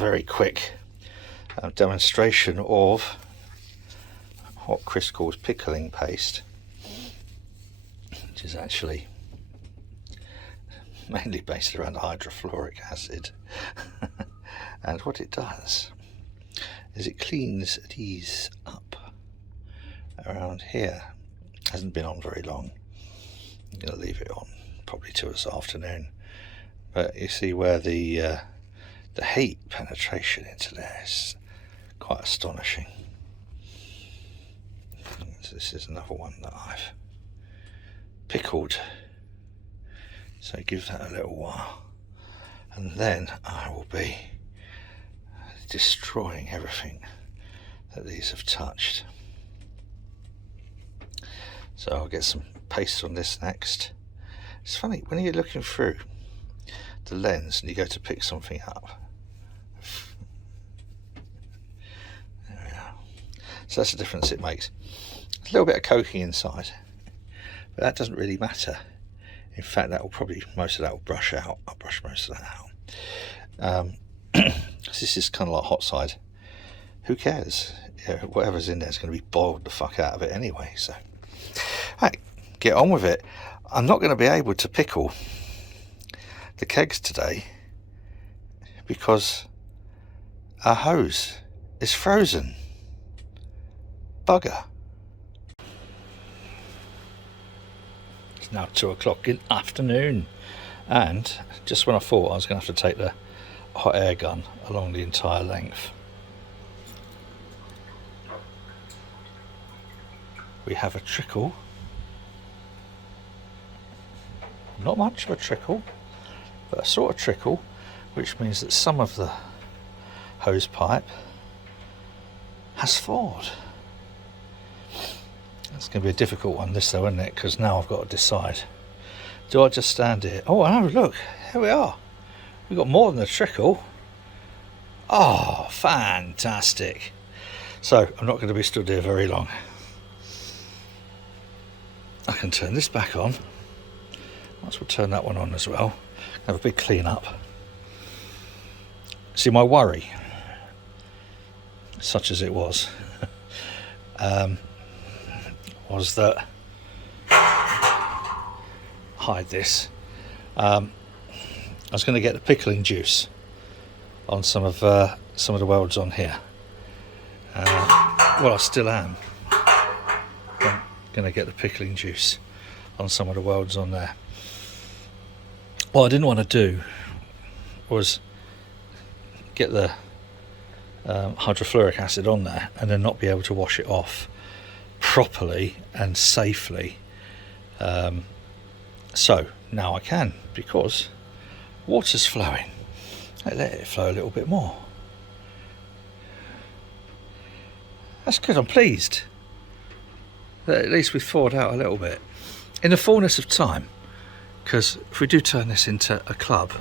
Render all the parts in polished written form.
very quick demonstration of what Chris calls pickling paste, which is actually mainly based around hydrofluoric acid. And what it does is it cleans these up around here. Hasn't been on very long. I'm going to leave it on probably till this afternoon. But you see where the heat penetration into there is quite astonishing. So this is another one that I've pickled. So give that a little while, and then I will be destroying everything that these have touched. So I'll get some paste on this next. It's funny, when you're looking through the lens and you go to pick something up. There we are. So that's the difference it makes. A little bit of coating inside, but that doesn't really matter. In fact, that will probably, most of that will brush out. I'll brush most of that out. This is kind of like hot side. Who cares? Yeah, whatever's in there is going to be boiled the fuck out of it anyway. So, right, get on with it. I'm not going to be able to pickle the kegs today because our hose is frozen. Bugger. It's now 2 o'clock in the afternoon, and just when I thought I was going to have to take the hot air gun along the entire length, we have a trickle. Not much of a trickle, but a sort of trickle, which means that some of the hose pipe has thawed. It's going to be a difficult one, this though, isn't it? Because now I've got to decide, do I just stand here? Oh no, look, here we are. We've got more than a trickle. Oh, fantastic. So I'm not going to be stood here very long. I can turn this back on. Might as well turn that one on as well. Have a big clean up. See, my worry, such as it was that, hide this, I was going to get the pickling juice on some of the welds on here. Well, I still am. I'm going to get the pickling juice on some of the welds on there. What I didn't want to do was get the hydrofluoric acid on there and then not be able to wash it off properly and safely. So now I can, because water's flowing. I let it flow a little bit more. That's good, I'm pleased that at least we've thawed out a little bit. In the fullness of time, because if we do turn this into a club,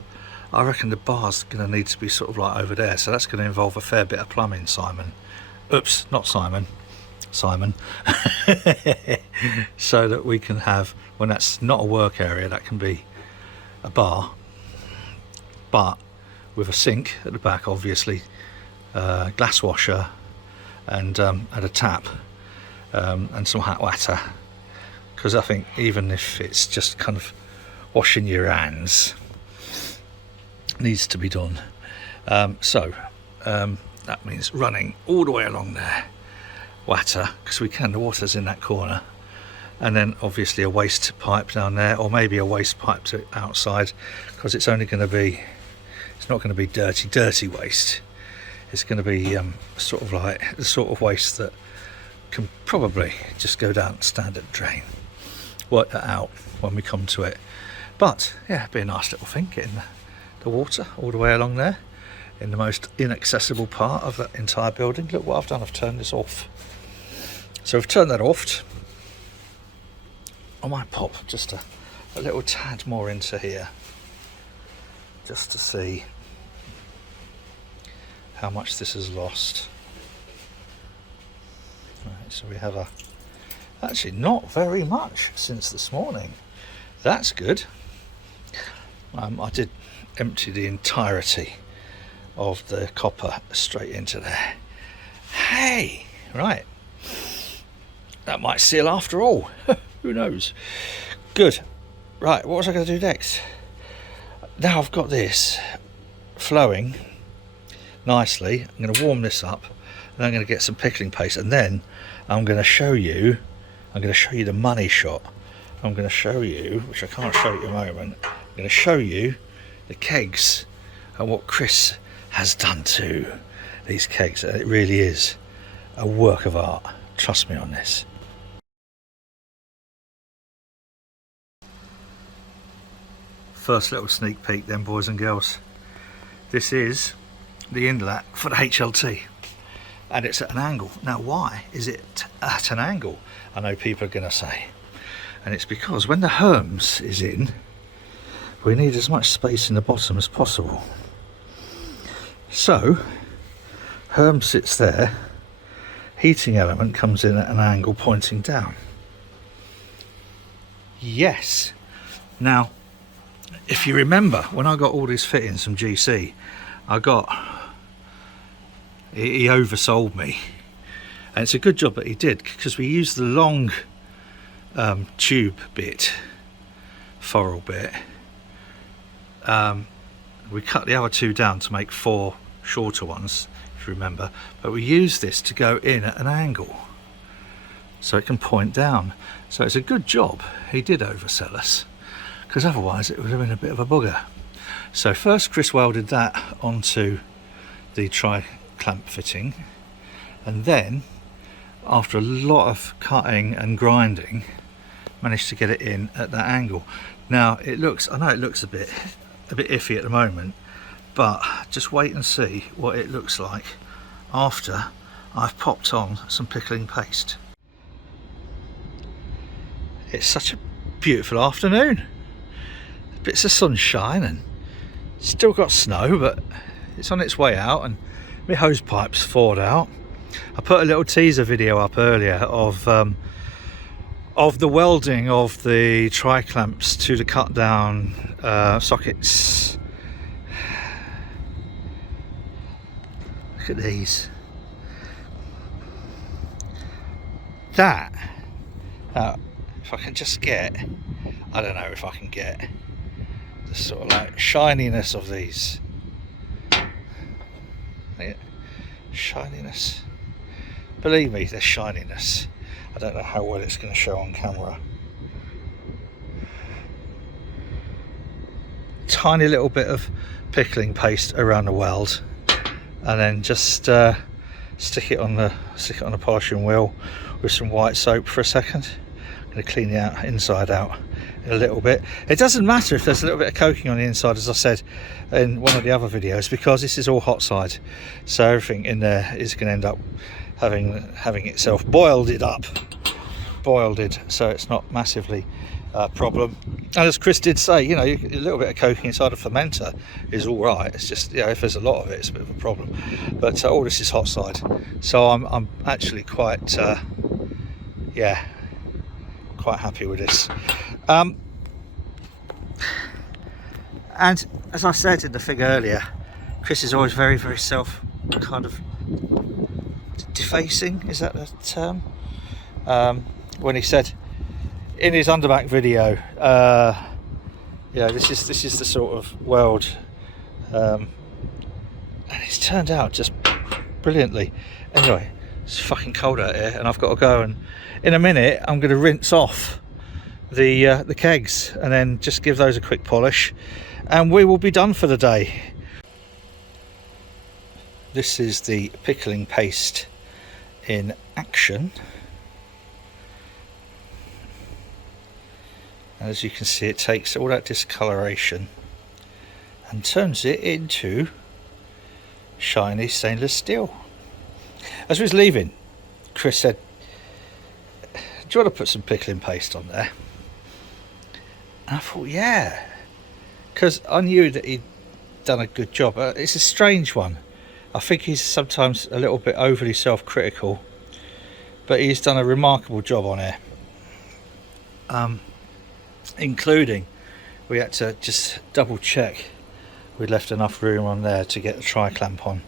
I reckon the bar's going to need to be sort of like over there, so that's going to involve a fair bit of plumbing, Simon. Oops, not Simon. Simon. So that we can have, when that's not a work area, that can be a bar, but with a sink at the back, obviously, glass washer, and a tap, and some hot water, because I think even if it's just kind of washing your hands, needs to be done. So that means running all the way along there, water, because we can, the water's in that corner, and then obviously a waste pipe down there, or maybe a waste pipe to outside, because it's only going to be, it's not going to be dirty waste. It's going to be sort of like the sort of waste that can probably just go down standard drain. Work that out when we come to it. But yeah, it'd be a nice little thing, getting the water all the way along there in the most inaccessible part of that entire building. Look what I've done, I've turned this off. So I've turned that off. I might pop just a little tad more into here, just to see how much this has lost. Right, so we have actually not very much since this morning. That's good. I did empty the entirety of the copper straight into there. Hey, right, that might seal after all. Who knows? Good. Right, what was I going to do next? Now I've got this flowing nicely, I'm going to warm this up, and I'm going to get some pickling paste, and then I'm going to show you the money shot. I'm going to show you, which I can't show you at the moment, I'm going to show you the kegs and what Chris has done to these kegs. It really is a work of art, trust me on this. First little sneak peek then, boys and girls. This is the inlet for the HLT, and it's at an angle. Now why is it at an angle? I know people are going to say, and it's because when the Herms is in, we need as much space in the bottom as possible. So Herm sits there, heating element comes in at an angle pointing down. Yes. Now if you remember, when I got all these fittings from GC, he oversold me, and it's a good job that he did, because we used the long tube bit, ferrule bit. We cut the other two down to make 4 shorter ones, if you remember, but we used this to go in at an angle so it can point down. So it's a good job he did oversell us, because otherwise it would have been a bit of a bugger. So first Chris welded that onto the tri-clamp fitting, and then after a lot of cutting and grinding managed to get it in at that angle. Now I know it looks a bit iffy at the moment, but just wait and see what it looks like after I've popped on some pickling paste. It's such a beautiful afternoon. Bits of sunshine and still got snow, but it's on its way out, and my hose pipe's thawed out. I put a little teaser video up earlier of the welding of the tri-clamps to the cut down sockets. Look at these. That, if I can just get, I don't know if I can get the sort of like shininess of these. Yeah. Shininess. Believe me, there's shininess. I don't know how well it's going to show on camera. Tiny little bit of pickling paste around the weld, and then just stick it on the polishing wheel with some white soap for a second. I'm going to clean it out inside out in a little bit. It doesn't matter if there's a little bit of coating on the inside, as I said in one of the other videos, because this is all hot side, so everything in there is going to end up having itself boiled, so it's not massively a problem. And as Chris did say, you know, a little bit of coating inside a fermenter is all right. It's just, you know, if there's a lot of it, it's a bit of a problem. But all this is hot side, so I'm actually quite quite happy with this. And as I said in the thing earlier, Chris is always very, very self kind of defacing, is that the term? When he said in his underback video, this is the sort of weld, and it's turned out just brilliantly. Anyway, it's fucking cold out here, and I've got to go, and in a minute I'm going to rinse off the kegs and then just give those a quick polish, and we will be done for the day. This is the pickling paste in action. As you can see, it takes all that discoloration and turns it into shiny stainless steel. As we was leaving, Chris said, "Do you want to put some pickling paste on there?" And I thought, yeah, because I knew that he'd done a good job. It's a strange one. I think he's sometimes a little bit overly self-critical, but he's done a remarkable job on here. Including, we had to just double check we left enough room on there to get the tri-clamp on.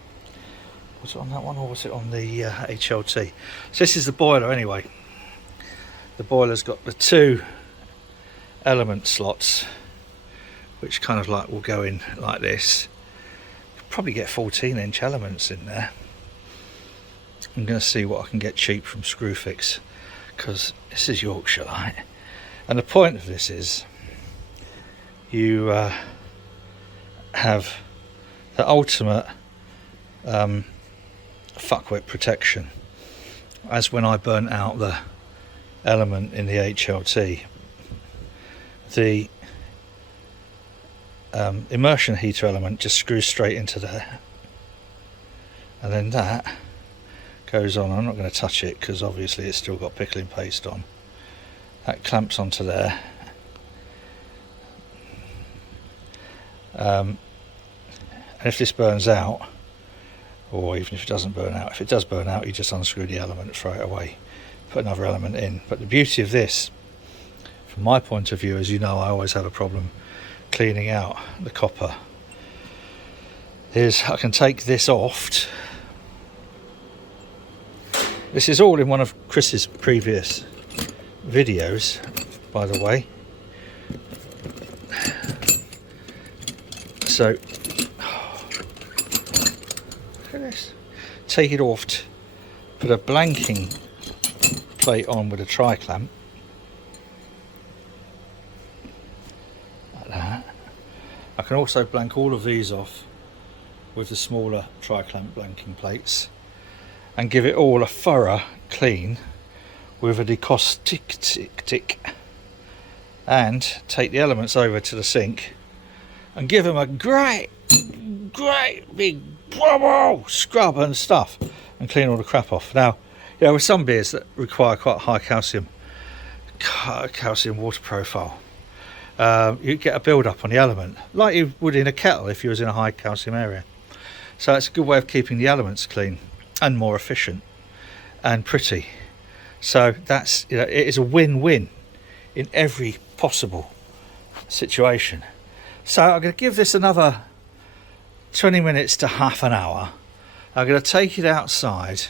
Was it on that one or was it on the HLT? So this is the boiler anyway. The boiler's got the 2 element slots, which kind of like will go in like this. Probably get 14-inch elements in there. I'm going to see what I can get cheap from Screwfix, because this is Yorkshire light, and the point of this is you have the ultimate fuckwit protection. As when I burnt out the element in the HLT, the immersion heater element just screws straight into there, and then that goes on. I'm not going to touch it because obviously it's still got pickling paste on. That clamps onto there. And if this burns out, or even if it doesn't burn out, if it does burn out, you just unscrew the element, throw it away, put another element in. But the beauty of this, from my point of view, as you know, I always have a problem cleaning out the copper, is I can take this off. This is all in one of Chris's previous videos, by the way. So, look at this. Take it off, put a blanking plate on with a tri-clamp. Like that. I can also blank all of these off with the smaller tri-clamp blanking plates, and give it all a thorough clean with a decaustic, and take the elements over to the sink and give them a great big scrub and stuff, and clean all the crap off. Now, you know, with some beers that require quite a high calcium water profile, you get a build up on the element like you would in a kettle if you was in a high calcium area. So it's a good way of keeping the elements clean and more efficient and pretty. So that's, you know, it is a win-win in every possible situation. So I'm going to give this another 20 minutes to half an hour. I'm going to take it outside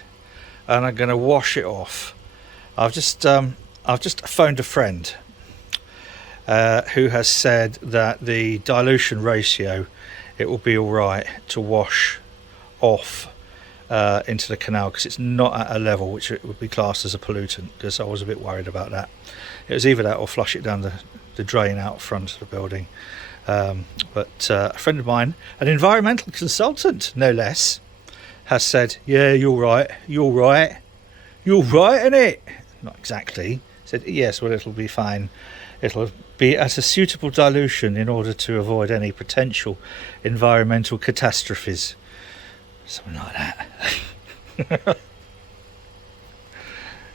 and I'm going to wash it off. I've just phoned a friend who has said that the dilution ratio, it will be all right to wash off into the canal, because it's not at a level which it would be classed as a pollutant, because I was a bit worried about that. It was either that or flush it down the drain out front of the building. But a friend of mine, an environmental consultant no less, has said, yeah, you're right, innit? Not exactly. Said, yes, well, it'll be fine. It'll be at a suitable dilution in order to avoid any potential environmental catastrophes. Something like that.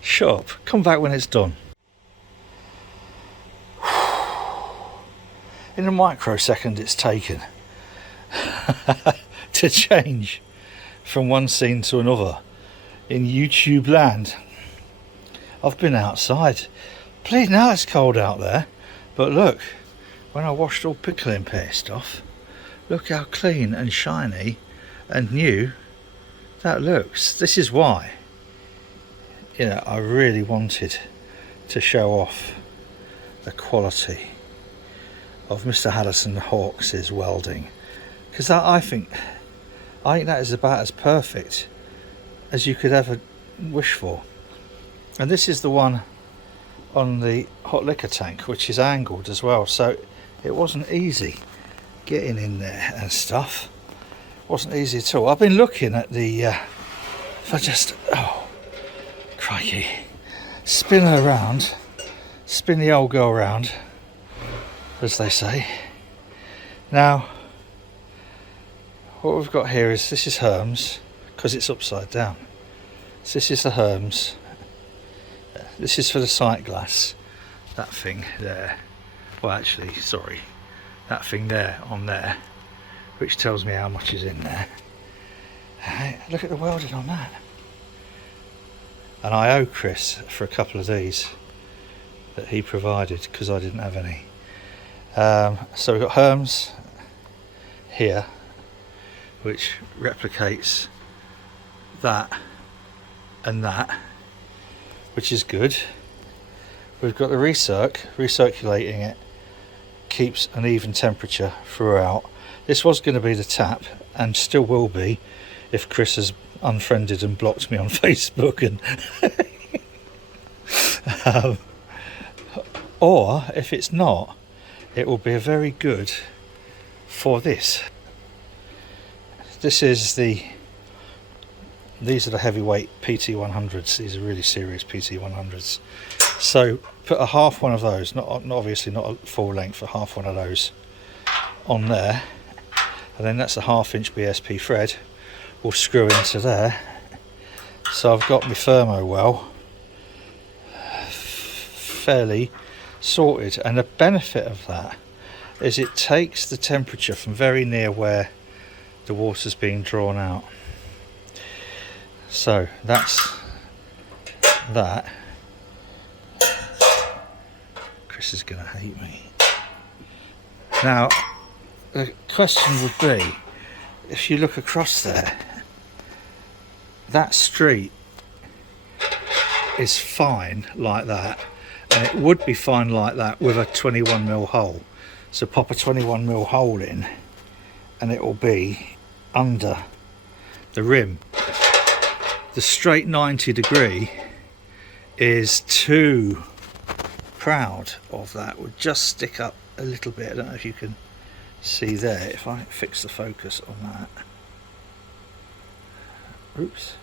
Shut up. Come back when it's done. In a microsecond it's taken to change from one scene to another in YouTube land. I've been outside. Please, now it's cold out there. But look, when I washed all pickling paste off, look how clean and shiny and new that looks. This is why, you know, I really wanted to show off the quality of Mr. Hallison Hawkes' welding, because I think that is about as perfect as you could ever wish for. And this is the one on the hot liquor tank, which is angled as well, so it wasn't easy getting in there and stuff. Wasn't easy at all. I've been looking at the if I just, oh crikey, spin her around, spin the old girl around, as they say. Now what we've got here is, this is Hermes, because it's upside down. So this is the Hermes. This is for the sight glass, that thing there. Well, actually, sorry, that thing there on there, which tells me how much is in there. Look at the welding on that. And I owe Chris for a couple of these that he provided, because I didn't have any. So we've got Hermes here, which replicates that and that, which is good. We've got the recirculating it keeps an even temperature throughout. This was going to be the tap, and still will be if Chris has unfriended and blocked me on Facebook, and or if it's not, it will be a very good for this. These are the heavyweight PT100s. These are really serious PT100s. So put a half one of those, not obviously not a full length, a half one of those on there, and then that's a 1/2 inch BSP thread. We'll screw into there. So I've got my thermo well fairly sorted, and the benefit of that is it takes the temperature from very near where the water's being drawn out. So that's that. Chris is going to hate me. Now, the question would be, if you look across there, that street is fine like that, and it would be fine like that with a 21mm hole. So pop a 21mm hole in, and it will be under the rim. The straight 90° is too proud of that. Would just stick up a little bit. I don't know if you can see there. If I fix the focus on that. Oops.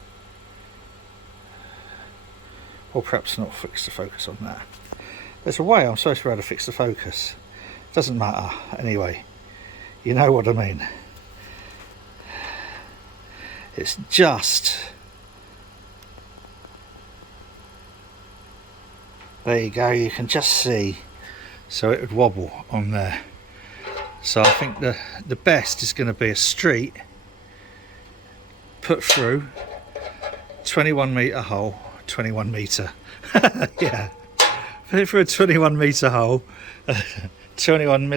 Or perhaps not fix the focus on that. There's a way I'm supposed to be able to fix the focus. Doesn't matter. Anyway, you know what I mean. It's just... there you go, you can just see. So it would wobble on there. So I think the best is going to be a street put through 21m hole, 21m. Yeah, put it through a 21m hole, 21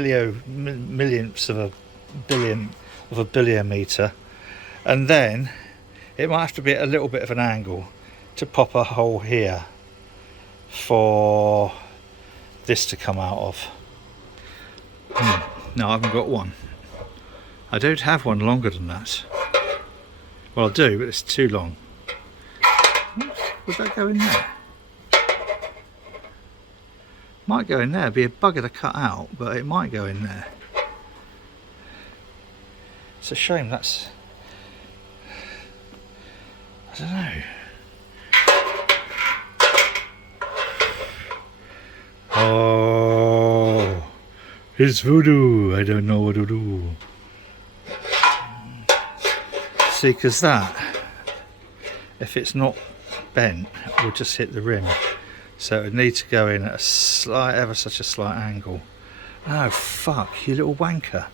millionths of a billion meter, and then it might have to be at a little bit of an angle to pop a hole here for this to come out of. No, I haven't got one. I don't have one longer than that. Well, I do, but it's too long. Would that go in there? Might go in there. It'd be a bugger to cut out, but it might go in there. It's a shame that's... I don't know. Oh, it's voodoo. I don't know what to do. See, because that, if it's not bent, will just hit the rim. So it would need to go in at a slight, ever such a slight angle. Oh, fuck, you little wanker.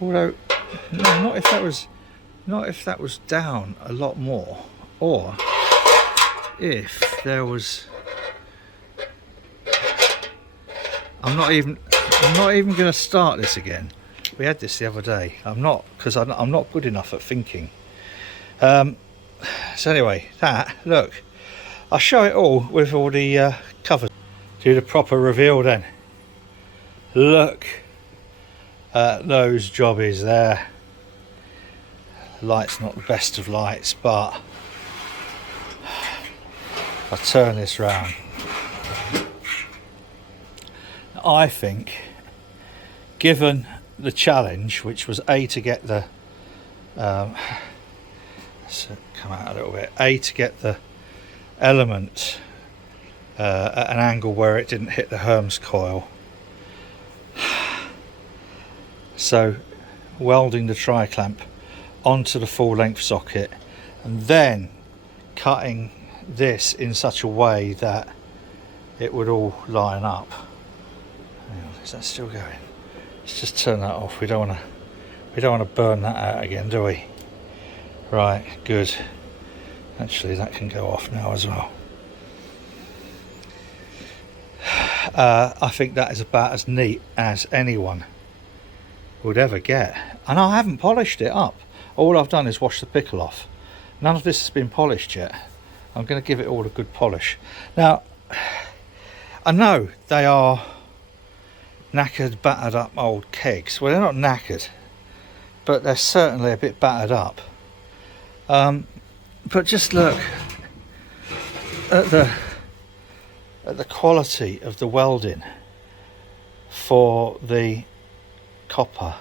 Although, no, not if that was down a lot more, or if there was... I'm not even going to start this again. We had this the other day. I'm not, because I'm not good enough at thinking. So anyway, that, look, I'll show it all with all the covers. Do the proper reveal then. Look at those jobbies there. Light's not the best of lights, but I'll turn this round. I think, given the challenge, which was A, to get the let's come out a little bit, A, to get the element at an angle where it didn't hit the Hermes coil, so welding the tri-clamp onto the full length socket and then cutting this in such a way that it would all line up. Hang on, is that still going? Let's just turn that off. We don't want to burn that out again, do we? Right, good. Actually, that can go off now as well. I think that is about as neat as anyone would ever get. And I haven't polished it up. All I've done is wash the pickle off. None of this has been polished yet. I'm going to give it all a good polish. Now, I know they are knackered, battered up old kegs. Well, they're not knackered, but they're certainly a bit battered up. But just look at the quality of the welding for the copper.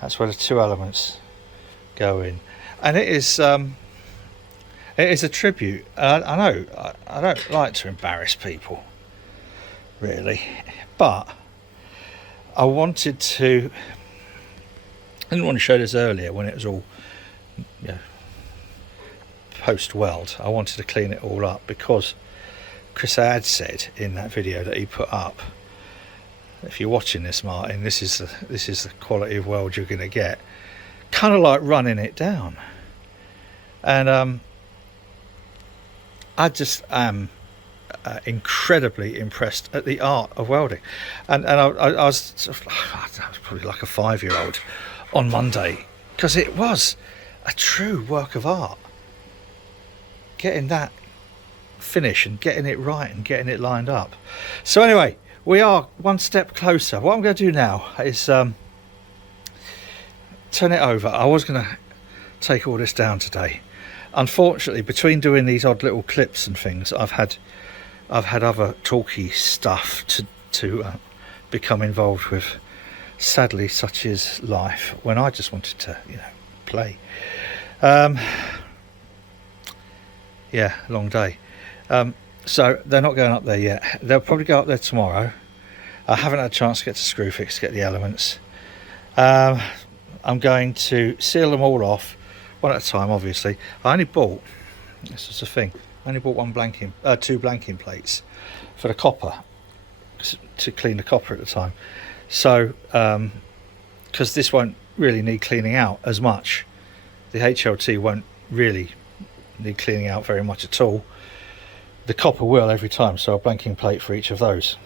That's where the two elements go in, and it is a tribute. I know I don't like to embarrass people, really, but I wanted to. I didn't want to show this earlier when it was all, you know, post weld. I wanted to clean it all up because Chris had said in that video that he put up, if you're watching this, Martin, this is the quality of weld you're going to get. Kind of like running it down. And I just am incredibly impressed at the art of welding. And I was probably like a 5-year-old on Monday, because it was a true work of art. Getting that finish and getting it right and getting it lined up. So anyway, we are one step closer. What I'm going to do now is turn it over. I was going to take all this down today. Unfortunately, between doing these odd little clips and things, I've had other talky stuff to become involved with. Sadly, such is life. When I just wanted to, play. Yeah, long day. So they're not going up there yet. They'll probably go up there tomorrow. I haven't had a chance to get to Screwfix, get the elements. I'm going to seal them all off, one at a time, obviously. I only bought, this is the thing, I only bought two blanking plates for the copper, to clean the copper at the time. So, because this won't really need cleaning out as much. The HLT won't really need cleaning out very much at all. The copper will every time, so a blanking plate for each of those.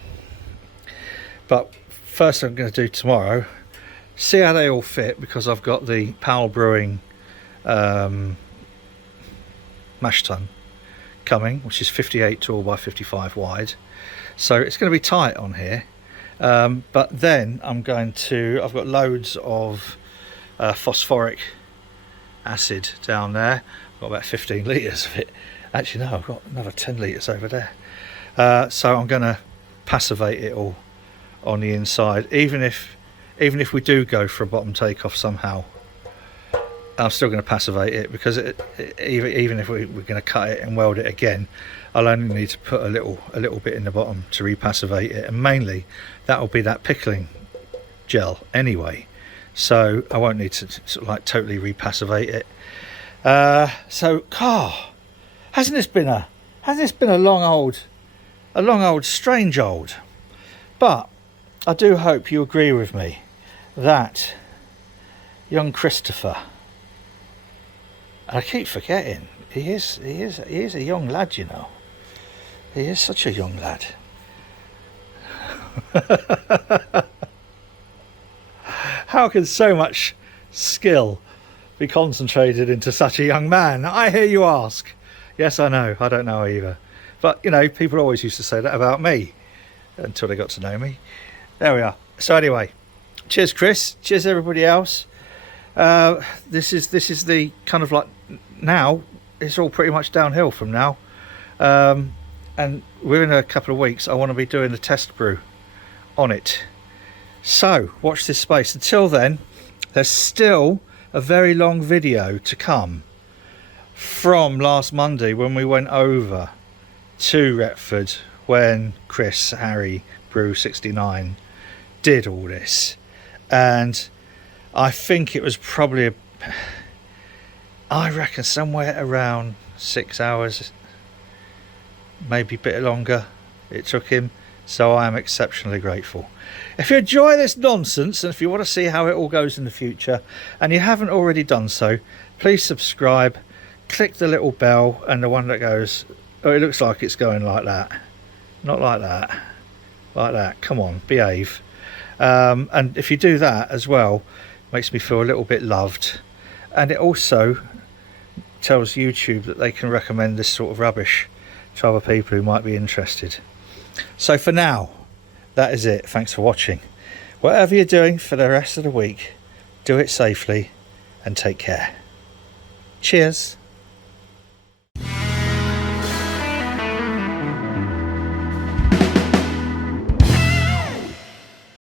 But first I'm going to do tomorrow, see how they all fit, because I've got the Powell Brewing mash tun coming, which is 58 tall by 55 wide, so it's going to be tight on here. But then I've got loads of phosphoric acid down there. I've got about 15 litres of it. Actually no, I've got another 10 litres over there. So I'm going to passivate it all on the inside. Even if we do go for a bottom takeoff somehow, I'm still going to passivate it, because even if we're going to cut it and weld it again, I'll only need to put a little bit in the bottom to repassivate it, and mainly that will be that pickling gel anyway, so I won't need to sort of like totally repassivate it. So, hasn't this been a long old strange old? But I do hope you agree with me that young Christopher, and I keep forgetting, he is a young lad, you know. He is such a young lad. How can so much skill be concentrated into such a young man, I hear you ask? Yes, I know, I don't know either. But, people always used to say that about me, until they got to know me. There we are. So anyway, cheers Chris, cheers everybody else. This is the kind of like, now it's all pretty much downhill from now, and within a couple of weeks I want to be doing the test brew on it, so watch this space. Until then, there's still a very long video to come from last Monday when we went over to Retford, when Chris, Harry, Brew 69 did all this, and I think it was probably I reckon somewhere around 6 hours, maybe a bit longer it took him. So I am exceptionally grateful. If you enjoy this nonsense, and if you want to see how it all goes in the future, and you haven't already done so, please subscribe, click the little bell, and the one that goes, oh, it looks like it's going like that, not like that, like that. Come on, behave. And if you do that as well, makes me feel a little bit loved, and it also tells YouTube that they can recommend this sort of rubbish to other people who might be interested. So for now, that is it. Thanks for watching. Whatever you're doing for the rest of the week, do it safely and take care. Cheers.